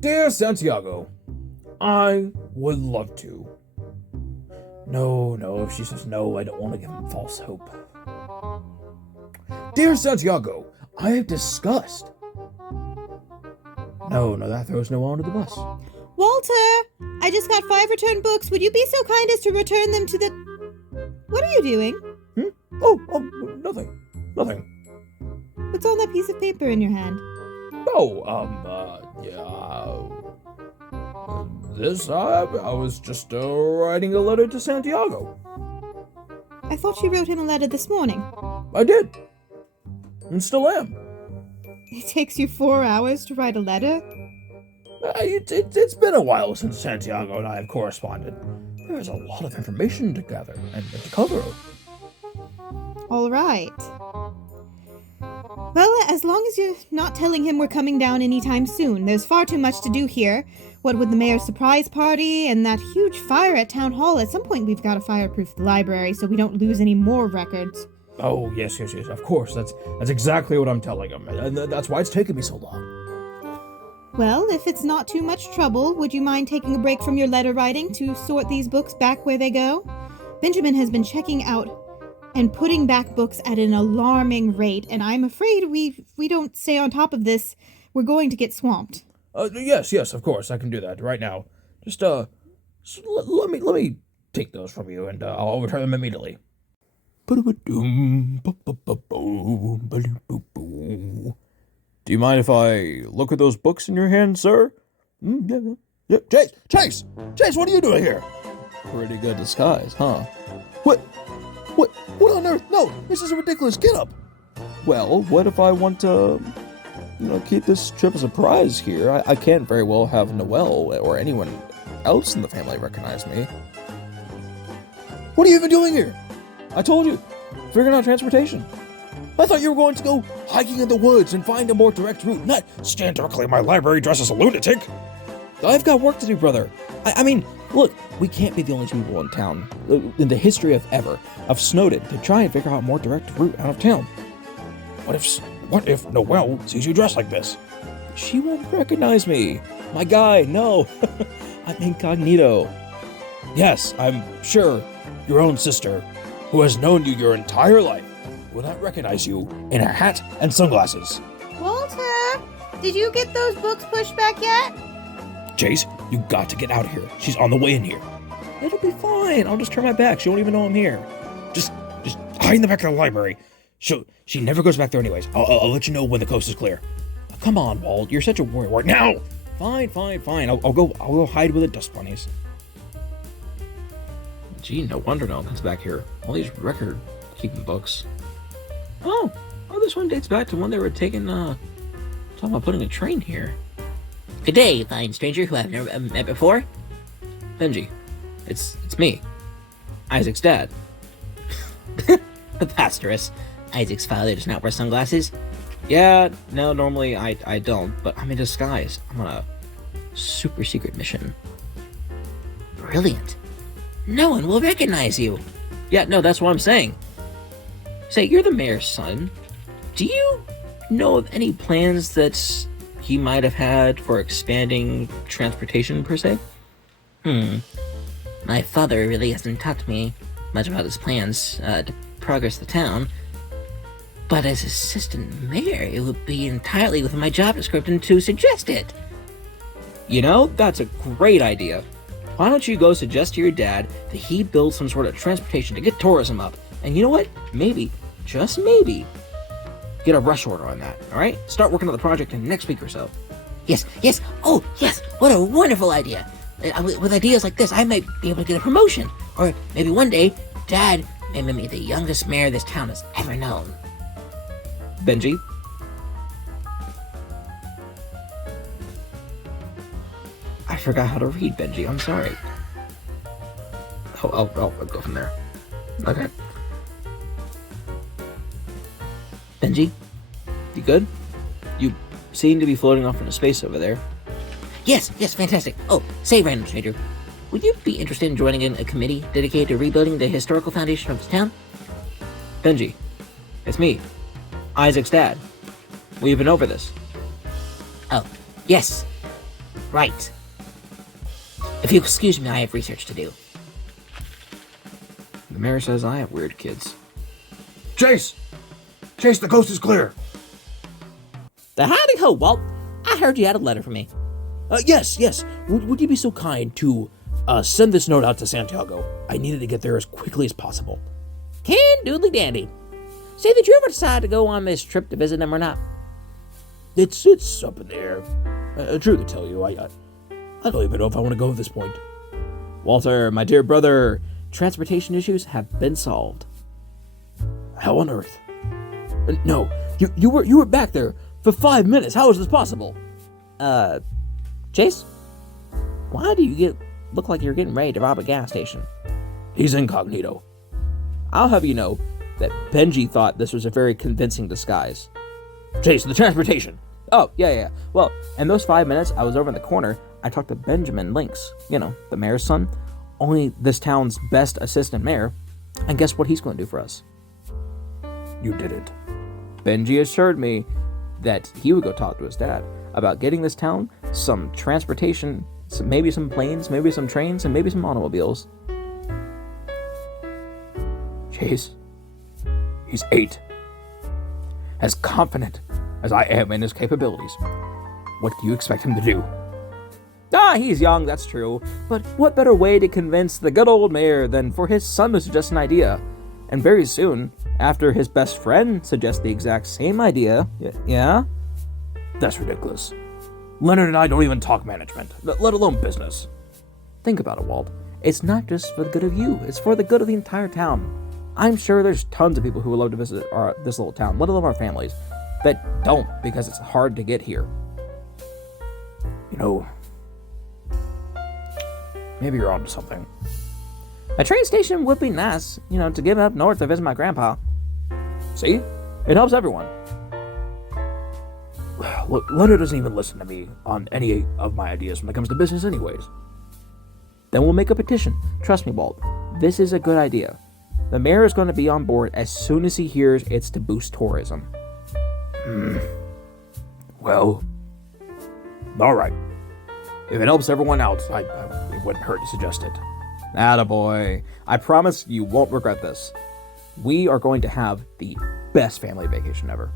Dear Santiago, I would love to. No, if she says no, I don't want to give him false hope. Dear Santiago, I have discussed. No, that throws Noah under the bus. Walter, I just got 5 returned books. Would you be so kind as to return them to the... What are you doing? Oh, nothing. What's on that piece of paper in your hand? I was just writing a letter to Santiago. I thought you wrote him a letter this morning. I did. And still am. It takes you 4 hours to write a letter? It's been a while since Santiago and I have corresponded. There's a lot of information to gather and to cover. All right. Well, as long as you're not telling him we're coming down anytime soon. There's far too much to do here. What with the mayor's surprise party and that huge fire at Town Hall, at some point we've got to fireproof the library so we don't lose any more records. Oh, yes, of course. That's exactly what I'm telling him. And that's why it's taken me so long. Well, if it's not too much trouble, would you mind taking a break from your letter writing to sort these books back where they go? Benjamin has been checking out and putting back books at an alarming rate, and I'm afraid we don't stay on top of this, we're going to get swamped. Yes, of course, I can do that right now. Just let me take those from you, and I'll return them immediately. Do you mind if I look at those books in your hand, sir? Yeah. Chase, what are you doing here? Pretty good disguise, huh? What on earth? No, this is a ridiculous get-up. Well, what if I want to, keep this trip a surprise here? I can't very well have Noelle or anyone else in the family recognize me. What are you even doing here? I told you, figuring out transportation. I thought you were going to go hiking in the woods and find a more direct route, not stand directly in my library dressed as a lunatic. I've got work to do, brother. I mean, look, we can't be the only two people in town, in the history of Snowden, to try and figure out a more direct route out of town. What if Noelle sees you dressed like this? She won't recognize me. My guy, no. I'm incognito. Yes, I'm sure your own sister, who has known you your entire life, will not recognize you in a hat and sunglasses. Walter, did you get those books pushed back yet? Chase, you got to get out of here. She's on the way in here. It'll be fine. I'll just turn my back. She won't even know I'm here. Just hide in the back of the library. She never goes back there anyways. I'll let you know when the coast is clear. Oh, come on, Walt. You're such a worry. Now! Fine. I'll go hide with the dust bunnies. Gee, no wonder no one comes back here. All these record-keeping books. Oh, this one dates back to when they were talking about putting a train here. Good day, fine stranger who I've never met before. Benji, it's me, Isaac's dad. Preposterous. Isaac's father does not wear sunglasses. Yeah, no, normally I don't, but I'm in disguise. I'm on a super secret mission. Brilliant. No one will recognize you. Yeah, no, that's what I'm saying. Say, you're the mayor's son. Do you know of any plans that he might have had for expanding transportation, per se? My father really hasn't taught me much about his plans to progress the town. But as assistant mayor, it would be entirely within my job description to suggest it. You know, that's a great idea. Why don't you go suggest to your dad that he build some sort of transportation to get tourism up? And you know what? Maybe, just maybe, get a rush order on that, alright? Start working on the project in the next week or so. Yes. Oh, yes. What a wonderful idea. With ideas like this, I might be able to get a promotion. Or maybe one day, Dad may make me the youngest mayor this town has ever known. Benji? I forgot how to read, Benji. I'm sorry. I'll go from there. Okay. Benji? You good? You seem to be floating off into space over there. Yes, fantastic. Oh, say, random stranger, would you be interested in joining in a committee dedicated to rebuilding the historical foundation of this town? Benji, it's me, Isaac's dad. We've been over this. Oh, yes. Right. If you'll excuse me, I have research to do. The mayor says I have weird kids. Chase! Chase, the coast is clear. The howdy ho, Walt. I heard you had a letter for me. Yes. Would you be so kind to send this note out to Santiago? I needed to get there as quickly as possible. Can doodly dandy. Say, did you ever decide to go on this trip to visit him or not? It's up in the air. True to tell you, I don't even know if I want to go at this point. Walter, my dear brother, transportation issues have been solved. How on earth? No, you were back there for 5 minutes. How is this possible? Chase? Why do you look like you're getting ready to rob a gas station? He's incognito. I'll have you know that Benji thought this was a very convincing disguise. Chase, the transportation. Oh, yeah. Well, in those 5 minutes, I was over in the corner. I talked to Benjamin Lynx, the mayor's son, only this town's best assistant mayor. And guess what he's going to do for us? You didn't. Benji assured me that he would go talk to his dad about getting this town some transportation, maybe some planes, maybe some trains, and maybe some automobiles. Chase, he's 8. As confident as I am in his capabilities, what do you expect him to do? He's young, that's true. But what better way to convince the good old mayor than for his son to suggest an idea? And very soon, after his best friend suggests the exact same idea, yeah? That's ridiculous. Leonard and I don't even talk management, let alone business. Think about it, Walt. It's not just for the good of you, it's for the good of the entire town. I'm sure there's tons of people who would love to visit this little town, let alone our families, that don't because it's hard to get here. Maybe you're onto something. A train station would be nice, to give up north to visit my grandpa. See? It helps everyone. Look, Leonard doesn't even listen to me on any of my ideas when it comes to business anyways. Then we'll make a petition. Trust me, Walt. This is a good idea. The mayor is going to be on board as soon as he hears it's to boost tourism. Well, all right. If it helps everyone out, it wouldn't hurt to suggest it. Attaboy. I promise you won't regret this. We are going to have the best family vacation ever.